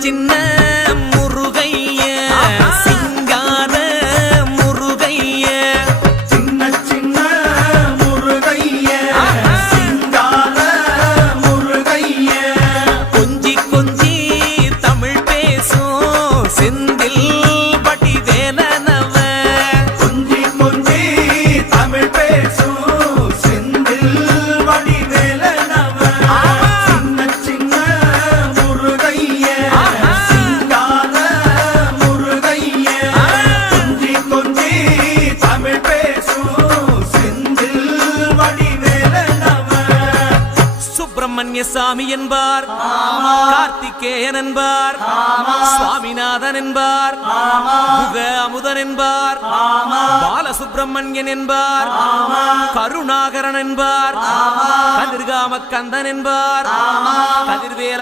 சின்ன முருகைய சிங்கார முருகைய சின்ன சின்ன முருகைய சிங்கார முருகைய கொஞ்சி கொஞ்சி தமிழ் பேசும் செந்தில் பட்டி வேலனவ கொஞ்சி கொஞ்சி தமிழ் பேசும் செந்தில் வடி வேலனவ சின்ன சின்ன முருகைய சிங்கார முருகைய கொஞ்சி கொஞ்சி தமிழ் பேசும் செந்தில் வடி வேலனவ சுப்பிரமணிய சாமி என்பார் கார்த்திகேயன் என்பார் சுவாமிநாதன் என்பார் முக அமுதன் என்பார் பாலசுப்பிரமணியன் என்பார் கருணாகரன் என்பார் கதிர்காம கந்தன் என்பார் கதிர்வேல